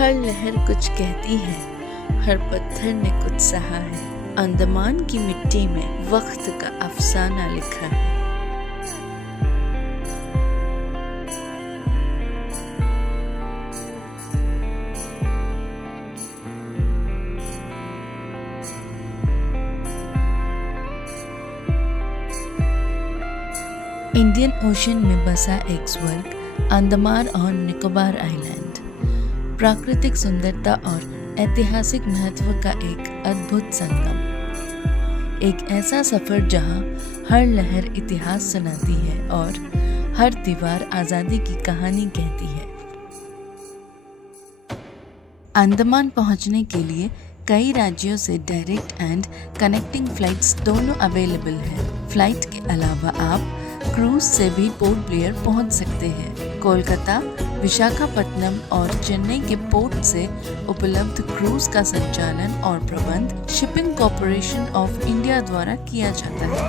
हर लहर कुछ कहती है, हर पत्थर ने कुछ सहा है। अंडमान की मिट्टी में वक्त का अफसाना लिखा है। इंडियन ओशन में बसा एक स्वर्ग, अंडमान और निकोबार आइलैंड। प्राकृतिक सुंदरता और ऐतिहासिक महत्व का एक अद्भुत संगम। एक ऐसा सफर जहां हर लहर इतिहास सुनाती है और हर दीवार आजादी की कहानी कहती है। अंडमान पहुंचने के लिए कई राज्यों से डायरेक्ट एंड कनेक्टिंग फ्लाइट्स दोनों अवेलेबल हैं। फ्लाइट के अलावा आप क्रूज से भी पोर्ट ब्लेयर पहुंच सकते हैं। कोलकाता, विशाखापत्तनम और चेन्नई के पोर्ट से उपलब्ध क्रूज का संचालन और प्रबंध शिपिंग कॉर्पोरेशन ऑफ इंडिया द्वारा किया जाता है।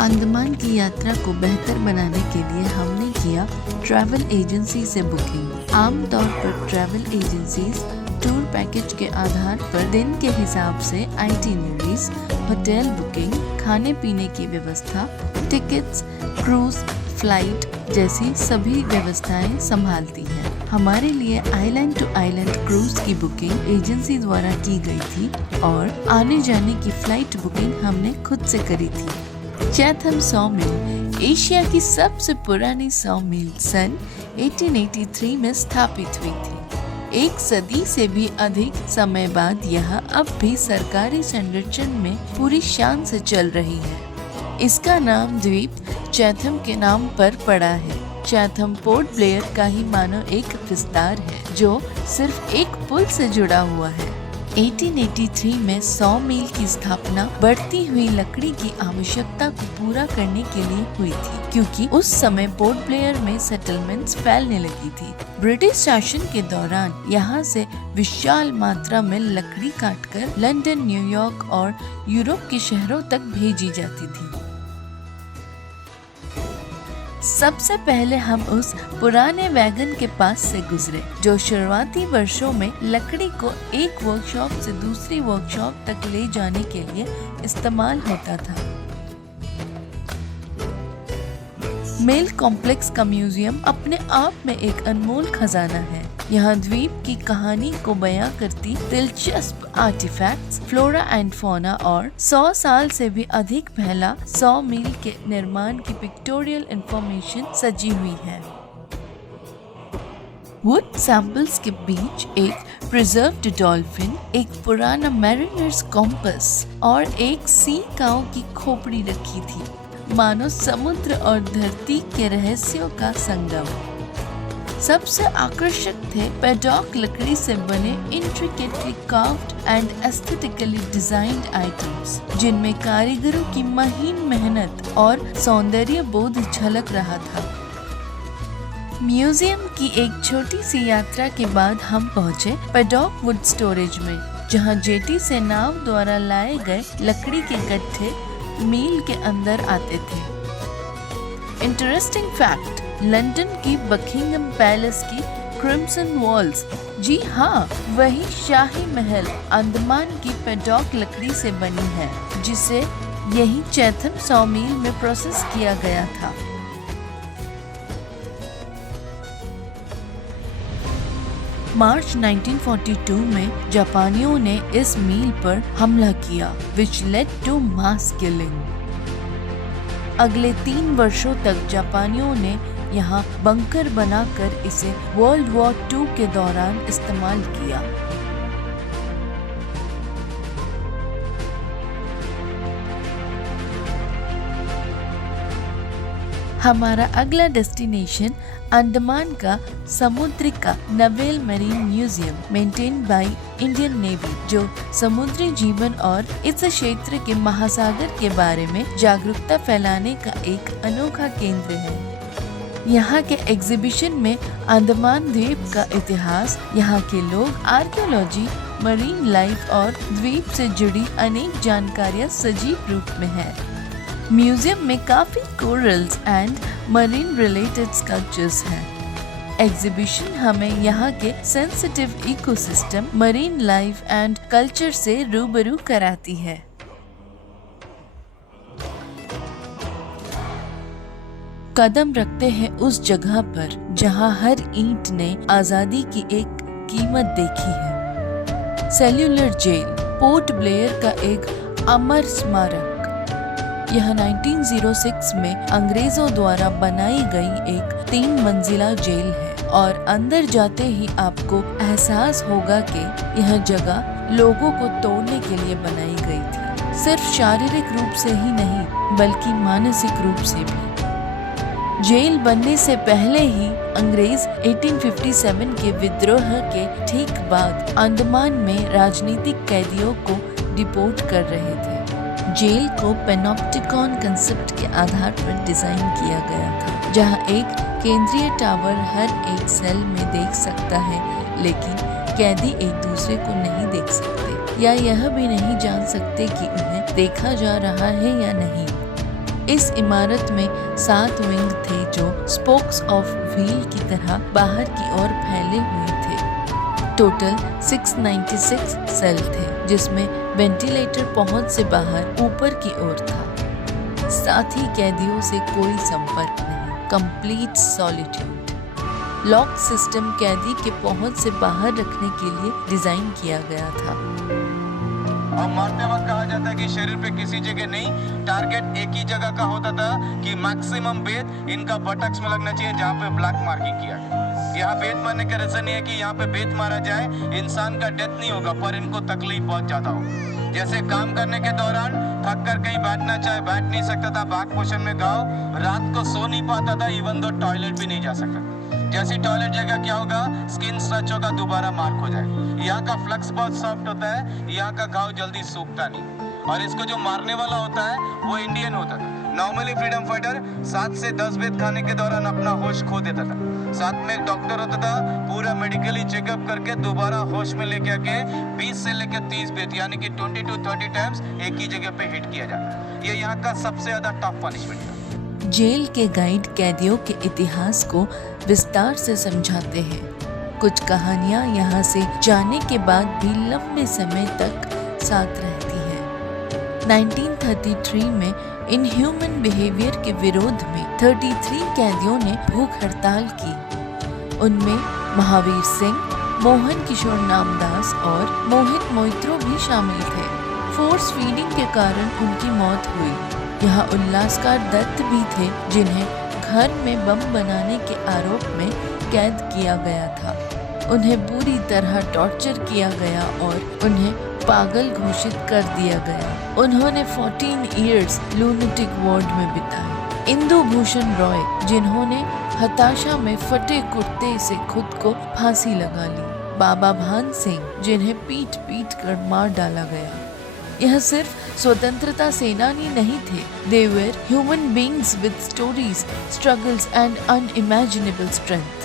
अंडमान की यात्रा को बेहतर बनाने के लिए हमने किया ट्रैवल एजेंसी से बुकिंग। आमतौर पर ट्रैवल एजेंसीज टूर पैकेज के आधार पर दिन के हिसाब से आइटिनरीज, होटल बुकिंग, खाने पीने की व्यवस्था, टिकट्स, क्रूज, फ्लाइट जैसी सभी व्यवस्थाएं संभालती है। हमारे लिए आइलैंड टू आइलैंड क्रूज की बुकिंग एजेंसी द्वारा की गई थी और आने जाने की फ्लाइट बुकिंग हमने खुद से करी थी। चैथम सॉ मिल एशिया की सबसे पुरानी सॉ मिल सन 1883 में स्थापित हुई थी। एक सदी से भी अधिक समय बाद यह अब भी सरकारी संरक्षण में पूरी शान से चल रही है। इसका नाम द्वीप चैथम के नाम पर पड़ा है। चैथम पोर्ट ब्लेयर का ही मानो एक विस्तार है जो सिर्फ एक पुल से जुड़ा हुआ है। 1883 में सॉ मिल की स्थापना बढ़ती हुई लकड़ी की आवश्यकता को पूरा करने के लिए हुई थी, क्योंकि उस समय पोर्ट ब्लेयर में सेटलमेंट्स फैलने लगी थी। ब्रिटिश शासन के दौरान यहाँ से विशाल मात्रा में लकड़ी काटकर लंदन, न्यूयॉर्क और यूरोप के शहरों तक भेजी जाती थी। सबसे पहले हम उस पुराने वैगन के पास से गुजरे जो शुरुआती वर्षों में लकड़ी को एक वर्कशॉप से दूसरी वर्कशॉप तक ले जाने के लिए इस्तेमाल होता था। मिल कॉम्प्लेक्स का म्यूजियम अपने आप में एक अनमोल खजाना है। यहाँ द्वीप की कहानी को बयां करती दिलचस्प आर्टिफैक्ट्स, फ्लोरा एंड फौना और 100 साल से भी अधिक पहला सॉ मिल के निर्माण की पिक्टोरियल इंफॉर्मेशन सजी हुई है। वुड सैंपल्स के बीच एक प्रिजर्व्ड डॉल्फिन, एक पुराना मैरिनर्स कॉम्पस और एक सी काऊ की खोपड़ी रखी थी, मानो समुद्र और धरती के रहस्यों का संगम। सबसे आकर्षक थे पेडॉक लकड़ी से बने intricately carved and aesthetically designed items, जिनमें कारीगरों की महीन मेहनत और सौंदर्य बोध झलक रहा था। म्यूजियम की एक छोटी सी यात्रा के बाद हम पहुंचे पेडॉक वुड स्टोरेज में, जहां जेटी से नाव द्वारा लाए गए लकड़ी के गट्ठे मील के अंदर आते थे। इंटरेस्टिंग फैक्ट, लंदन की बकिंगम पैलेस की क्रिम्सन वॉल्स, जी हाँ, वही शाही महल अंडमान की पेडॉक लकड़ी से बनी है, जिसे यही चैथम सॉ मिल में प्रोसेस किया गया था। मार्च 1942 में जापानियों ने इस मील पर हमला किया, which led to mass killing। अगले 3 वर्षों तक जापानियों ने यहाँ बंकर बनाकर इसे वर्ल्ड वॉर 2 के दौरान इस्तेमाल किया। हमारा अगला डेस्टिनेशन अंडमान का Samudrika naval marine museum maintain by Indian navy, जो समुद्री जीवन और इस क्षेत्र के महासागर के बारे में जागरूकता फैलाने का एक अनोखा केंद्र है। यहाँ के एग्जीबिशन में अंडमान द्वीप का इतिहास, यहाँ के लोग, आर्कियोलॉजी, मरीन लाइफ और द्वीप से जुड़ी अनेक जानकारियाँ सजीव रूप में है। म्यूजियम में काफी corals and marine related sculptures हैं। एग्जीबिशन हमें यहाँ के sensitive ecosystem, marine life and culture से रूबरू कराती है। कदम रखते हैं उस जगह पर जहां हर ईंट ने आजादी की एक कीमत देखी है। सेल्यूलर जेल, पोर्ट ब्लेयर का एक अमर स्मारक। यह 1906 में अंग्रेजों द्वारा बनाई गई एक 3 मंजिला जेल है और अंदर जाते ही आपको एहसास होगा कि यह जगह लोगों को तोड़ने के लिए बनाई गई थी। सिर्फ शारीरिक रूप से ही नहीं बल्कि मानसिक रूप से भी। जेल बनने से पहले ही अंग्रेज 1857 के विद्रोह के ठीक बाद अंडमान में राजनीतिक कैदियों को डिपोर्ट कर रहे थे। जेल को पेनोप्टिकॉन कंसेप्ट के आधार पर डिजाइन किया गया था, जहां एक केंद्रीय टावर हर एक सेल में देख सकता है, लेकिन कैदी एक दूसरे को नहीं देख सकते या यह भी नहीं जान सकते कि उन्हें देखा जा रहा है या नहीं। इस इमारत में 7 विंग थे जो स्पोक्स ऑफ व्हील की तरह बाहर की ओर फैले हुए थे। टोटल 696 सेल थे, जिसमें वेंटिलेटर पहुंच से बाहर ऊपर की ओर था। साथ ही कैदियों से कोई संपर्क नहीं, कंप्लीट सॉलिट्यूड। लॉक सिस्टम कैदी के पहुंच से बाहर रखने के लिए डिजाइन किया गया था। और मारते वक्त कहा जाता है कि शरीर पे किसी जगह नहीं, टारगेट एक ही जगह का होता था कि मैक्सिमम बेत इनका बटक्स में लगना चाहिए, जहाँ पे ब्लैक मार्किंग किया गया। यहाँ बेत मारने का रीजन ये है कि यहाँ पे बेत मारा जाए, इंसान का डेथ नहीं होगा पर इनको तकलीफ बहुत ज्यादा होगी। जैसे काम करने के दौरान थक कर कहीं बैठना चाहे बैठ नहीं सकता था, बैक पोर्शन में घाव, रात को सो नहीं पाता था, इवन दो टॉयलेट भी नहीं जा सकता। जैसी टॉयलेट जगह क्या होगा, स्किन स्ट्रेच होगा, दोबारा मार्क हो जाएगा। यहाँ का फ्लक्स बहुत सॉफ्ट होता है, यहाँ का घाव जल्दी सूखता नहीं। और इसको जो मारने वाला होता है वो इंडियन होता था। नॉर्मली फ्रीडम फाइटर 7 से 10 बेत खाने के दौरान अपना होश खो देता था। साथ में एक डॉक्टर होता था, पूरा मेडिकली चेकअप करके दोबारा होश में लेके आके 20 से लेकर 30 बेत यानी कि 20 to 30 टाइम्स एक ही जगह पे हिट किया जाता है। ये यहाँ का सबसे ज्यादा टफ पनिशमेंट था। जेल के गाइड कैदियों के इतिहास को विस्तार से समझाते हैं। कुछ कहानियां यहाँ से जाने के बाद भी लंबे समय तक साथ रहती हैं। 1933 में इनह्यूमन बिहेवियर के विरोध में 33 कैदियों ने भूख हड़ताल की। उनमें महावीर सिंह, मोहन किशोर नामदास और मोहित मोइत्रो भी शामिल थे। फोर्स फीडिंग के कारण उनकी मौत हुई। यहाँ उल्लासकार दत्त भी थे, जिन्हें घर में बम बनाने के आरोप में कैद किया गया था। उन्हें बुरी तरह टॉर्चर किया गया और उन्हें पागल घोषित कर दिया गया। उन्होंने 14 इयर्स लूनेटिक वार्ड में बिताए। इंदु भूषण रॉय, जिन्होंने हताशा में फटे कुर्ते से खुद को फांसी लगा ली। बाबा भान सिंह, जिन्हें पीट पीट कर मार डाला गया। यह सिर्फ स्वतंत्रता सेनानी नहीं थे, they were human beings with stories, struggles and unimaginable strength.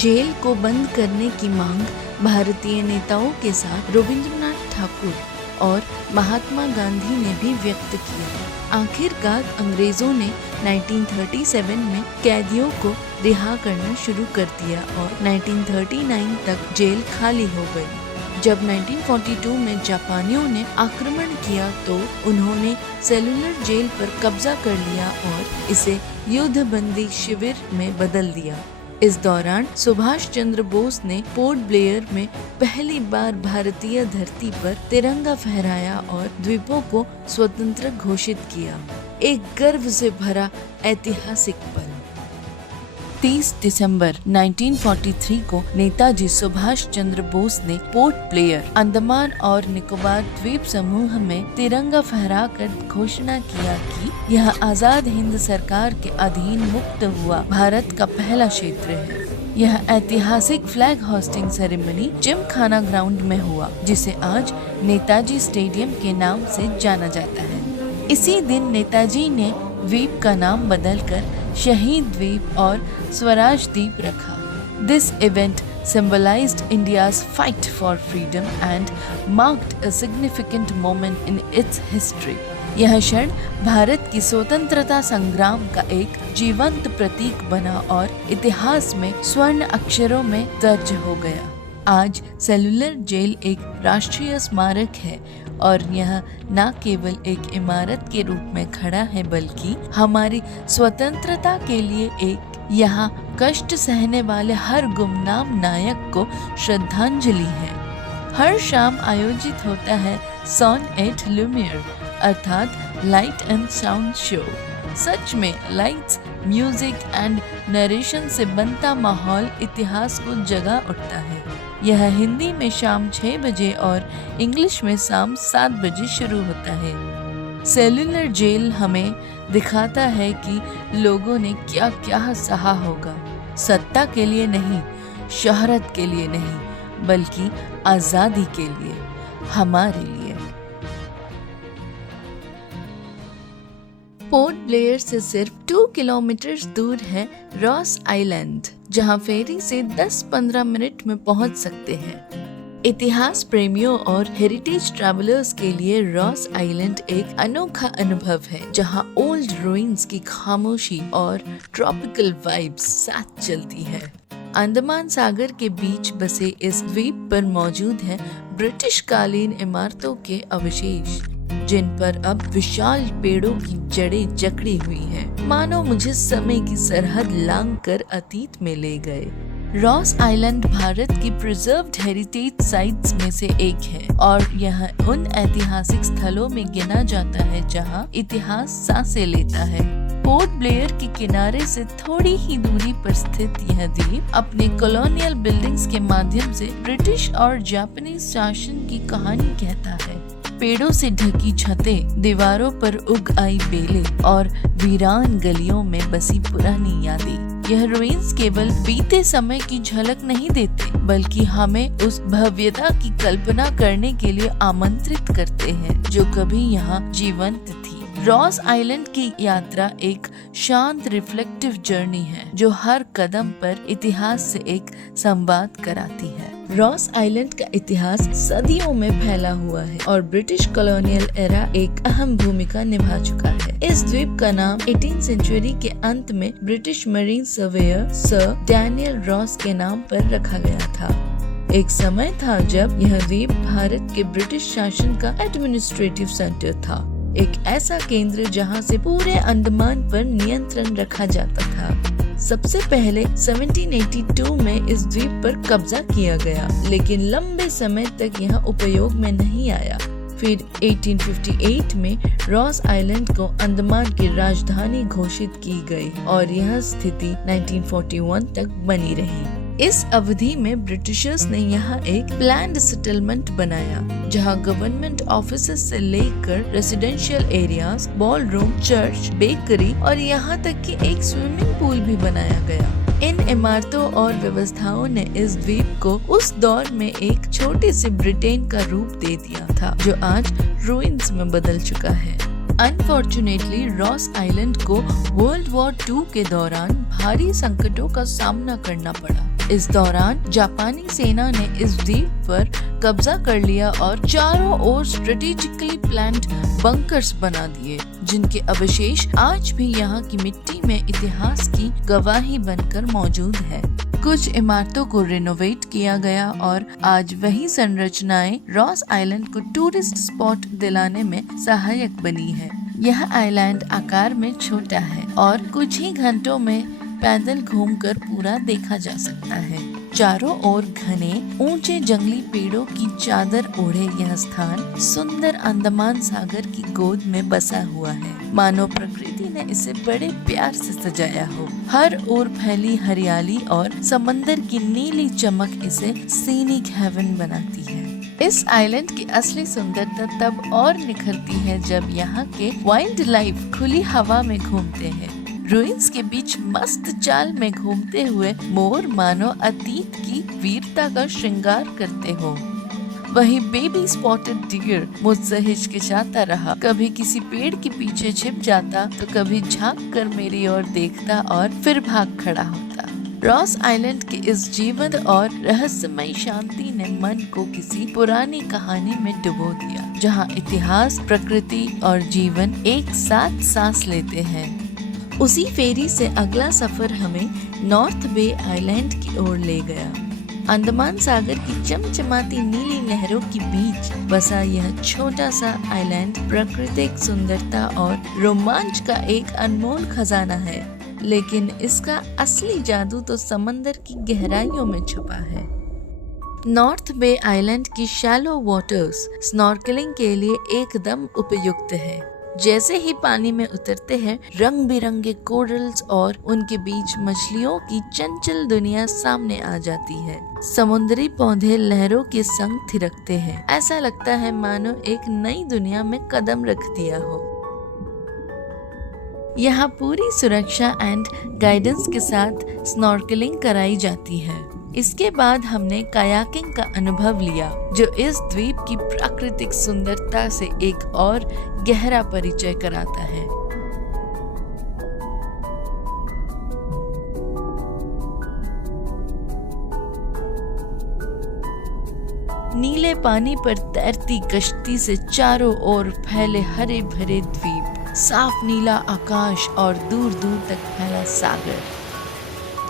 Jail को बंद करने की मांग भारतीय नेताओं के साथ रविंद्रनाथ ठाकुर और महात्मा गांधी ने भी व्यक्त किया। आखिरकार अंग्रेजों ने 1937 में कैदियों को रिहा करना शुरू कर दिया और 1939 तक जेल खाली हो गई। जब 1942 में जापानियों ने आक्रमण किया तो उन्होंने सेल्यूलर जेल पर कब्जा कर लिया और इसे युद्धबंदी शिविर में बदल दिया। इस दौरान सुभाष चंद्र बोस ने पोर्ट ब्लेयर में पहली बार भारतीय धरती पर तिरंगा फहराया और द्वीपों को स्वतंत्र घोषित किया। एक गर्व से भरा ऐतिहासिक पल। 30 दिसंबर 1943 को नेताजी सुभाष चंद्र बोस ने पोर्ट ब्लेयर, अंडमान और निकोबार द्वीप समूह में तिरंगा फहराकर घोषणा किया कि यह आजाद हिंद सरकार के अधीन मुक्त हुआ भारत का पहला क्षेत्र है। यह ऐतिहासिक flag hosting ceremony Gymkhana ground में हुआ, जिसे आज नेताजी स्टेडियम के नाम से जाना जाता है। इसी दिन नेताजी ने द्वीप का नाम बदलकर शहीद द्वीप और स्वराज द्वीप रखा। This event symbolized India's fight for freedom and marked a significant moment in its history. यह क्षण भारत की स्वतंत्रता संग्राम का एक जीवंत प्रतीक बना और इतिहास में स्वर्ण अक्षरों में दर्ज हो गया। आज सेल्युलर जेल एक राष्ट्रीय स्मारक है और यह न केवल एक इमारत के रूप में खड़ा है बल्कि हमारी स्वतंत्रता के लिए एक यहाँ कष्ट सहने वाले हर गुमनाम नायक को श्रद्धांजलि है। हर शाम आयोजित होता है सॉन एट लुमियर अर्थात लाइट एंड साउंड शो। सच में लाइट्स, म्यूजिक एंड नरेशन से बनता माहौल इतिहास को जगा उठता है। यह हिंदी में शाम 6 बजे और इंग्लिश में शाम 7 बजे शुरू होता है। सेल्युलर जेल हमें दिखाता है कि लोगों ने क्या क्या सहा होगा, सत्ता के लिए नहीं, शोहरत के लिए नहीं, बल्कि आजादी के लिए, हमारे लिए। पोर्ट ब्लेयर से सिर्फ 2 किलोमीटर दूर है रॉस आइलैंड, जहां फेरी से 10-15 मिनट में पहुंच सकते हैं। इतिहास प्रेमियों और हेरिटेज ट्रैवलर्स के लिए रॉस आइलैंड एक अनोखा अनुभव है, जहां ओल्ड रूइंस की खामोशी और ट्रॉपिकल वाइब्स साथ चलती है। अंडमान सागर के बीच बसे इस द्वीप पर मौजूद है ब्रिटिश कालीन इमारतों के अवशेष, जिन पर अब विशाल पेड़ों की जड़ें जकड़ी हुई हैं, मानो मुझे समय की सरहद लांघ कर अतीत में ले गए। रॉस आइलैंड भारत की प्रिजर्व्ड हेरिटेज साइट्स में से एक है और यह उन ऐतिहासिक स्थलों में गिना जाता है जहां इतिहास सांसें लेता है। पोर्ट ब्लेयर के किनारे से थोड़ी ही दूरी पर स्थित यह द्वीप अपने कॉलोनियल बिल्डिंग्स के माध्यम से ब्रिटिश और जापानीज शासन की कहानी कहता है। पेड़ों से ढकी छतें, दीवारों पर उग आई बेलें और वीरान गलियों में बसी पुरानी यादें। यह रूइंस केवल बीते समय की झलक नहीं देते, बल्कि हमें उस भव्यता की कल्पना करने के लिए आमंत्रित करते हैं जो कभी यहाँ जीवंत थी। रॉस आइलैंड की यात्रा एक शांत रिफ्लेक्टिव जर्नी है जो हर कदम पर इतिहास से एक संवाद कराती है। रॉस आइलैंड का इतिहास सदियों में फैला हुआ है और ब्रिटिश कॉलोनियल एरा एक अहम भूमिका निभा चुका है। इस द्वीप का नाम 18वीं सेंचुरी के अंत में British marine surveyor sir Daniel Ross के नाम पर रखा गया था। एक समय था जब यह द्वीप भारत के ब्रिटिश शासन का एडमिनिस्ट्रेटिव सेंटर था, एक ऐसा केंद्र जहां से पूरे अंडमान पर नियंत्रण रखा जाता था। सबसे पहले 1782 में इस द्वीप पर कब्जा किया गया, लेकिन लंबे समय तक यह उपयोग में नहीं आया। फिर 1858 में रॉस आइलैंड को अंडमान की राजधानी घोषित की गई और यह स्थिति 1941 तक बनी रही। इस अवधि में ब्रिटिशर्स ने यहाँ एक प्लान्ड सेटलमेंट बनाया, जहाँ गवर्नमेंट ऑफिसेस से लेकर residential areas, ball room, church, bakery और यहाँ तक कि एक स्विमिंग पूल भी बनाया गया। इन इमारतों और व्यवस्थाओं ने इस द्वीप को उस दौर में एक छोटे से ब्रिटेन का रूप दे दिया था, जो आज रूइंस में बदल चुका है। अनफॉर्चुनेटली रॉस आइलैंड को वर्ल्ड वॉर 2 के दौरान भारी संकटों का सामना करना पड़ा। इस दौरान जापानी सेना ने इस द्वीप पर कब्जा कर लिया और चारों ओर स्ट्रेटेजिकली प्लान्ड बंकर्स बना दिए, जिनके अवशेष आज भी यहाँ की मिट्टी में इतिहास की गवाही बनकर मौजूद है। कुछ इमारतों को रिनोवेट किया गया और आज वही संरचनाएं रॉस आइलैंड को टूरिस्ट स्पॉट दिलाने में सहायक बनी है। यह आइलैंड आकार में छोटा है और कुछ ही घंटों में पैदल घूमकर पूरा देखा जा सकता है। चारों ओर घने ऊंचे जंगली पेड़ों की चादर ओढ़े यह स्थान सुंदर अंडमान सागर की गोद में बसा हुआ है, मानो प्रकृति ने इसे बड़े प्यार से सजाया हो। हर ओर फैली हरियाली और समंदर की नीली चमक इसे सीनिक हेवन बनाती है। इस आइलैंड की असली सुंदरता तब और निखरती है जब यहाँ के वाइल्ड लाइफ खुली हवा में घूमते हैं। रूइंस के बीच मस्त चाल में घूमते हुए मोर मानो अतीत की वीरता का श्रृंगार करते हो। वही बेबी स्पॉटेड डियर मुझसे हिचकिचाता रहा, कभी किसी पेड़ के पीछे छिप जाता तो कभी झांक कर मेरी ओर देखता और फिर भाग खड़ा होता। रॉस आइलैंड के इस जीवंत और रहस्यमय शांति ने मन को किसी पुरानी कहानी में डुबो दिया, जहां इतिहास, प्रकृति और जीवन एक साथ सांस लेते हैं। उसी फेरी से अगला सफर हमें नॉर्थ बे आइलैंड की ओर ले गया। अंडमान सागर की चमचमाती नीली लहरों के बीच बसा यह छोटा सा आइलैंड प्राकृतिक सुंदरता और रोमांच का एक अनमोल खजाना है, लेकिन इसका असली जादू तो समंदर की गहराइयों में छुपा है। नॉर्थ बे आइलैंड की शैलो वाटर्स स्नॉर्कलिंग के लिए एकदम उपयुक्त है। जैसे ही पानी में उतरते हैं, रंग बिरंगे कोरल्स और उनके बीच मछलियों की चंचल दुनिया सामने आ जाती है। समुद्री पौधे लहरों के संग थिरकते हैं। ऐसा लगता है मानो एक नई दुनिया में कदम रख दिया हो। यहाँ पूरी सुरक्षा एंड गाइडेंस के साथ स्नॉर्कलिंग कराई जाती है। इसके बाद हमने कायाकिंग का अनुभव लिया, जो इस द्वीप की प्राकृतिक सुंदरता से एक और गहरा परिचय कराता है। नीले पानी पर तैरती कश्ती से चारों ओर फैले हरे भरे द्वीप, साफ नीला आकाश और दूर दूर तक फैला सागर।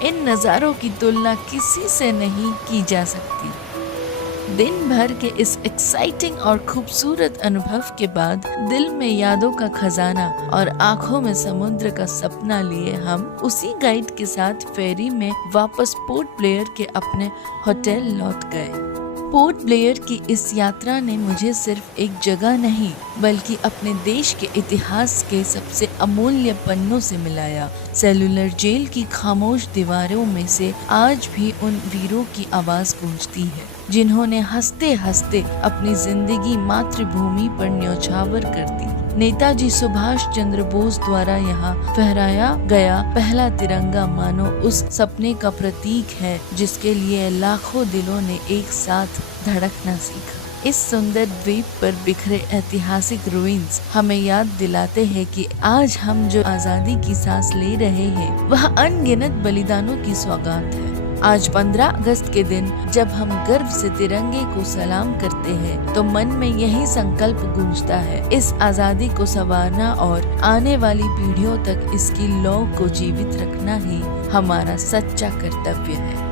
इन नज़ारों की तुलना किसी से नहीं की जा सकती। दिन भर के इस एक्साइटिंग और खूबसूरत अनुभव के बाद दिल में यादों का खजाना और आंखों में समुद्र का सपना लिए हम उसी गाइड के साथ फेरी में वापस पोर्ट ब्लेयर के अपने होटल लौट गए। पोर्ट ब्लेयर की इस यात्रा ने मुझे सिर्फ एक जगह नहीं, बल्कि अपने देश के इतिहास के सबसे अमूल्य पन्नों से मिलाया। सेलुलर जेल की खामोश दीवारों में से आज भी उन वीरों की आवाज गूंजती है, जिन्होंने हंसते हंसते अपनी जिंदगी मातृभूमि पर न्यौछावर कर दी। नेताजी सुभाष चंद्र बोस द्वारा यहाँ फहराया गया पहला तिरंगा मानो उस सपने का प्रतीक है, जिसके लिए लाखों दिलों ने एक साथ धड़कना सीखा। इस सुंदर द्वीप पर बिखरे ऐतिहासिक रुइंस हमें याद दिलाते हैं कि आज हम जो आजादी की सांस ले रहे हैं, वह अनगिनत बलिदानों की सौगात है। आज 15 अगस्त के दिन जब हम गर्व से तिरंगे को सलाम करते हैं, तो मन में यही संकल्प गूंजता है, इस आजादी को संवारना और आने वाली पीढ़ियों तक इसकी लौ को जीवित रखना ही हमारा सच्चा कर्तव्य है।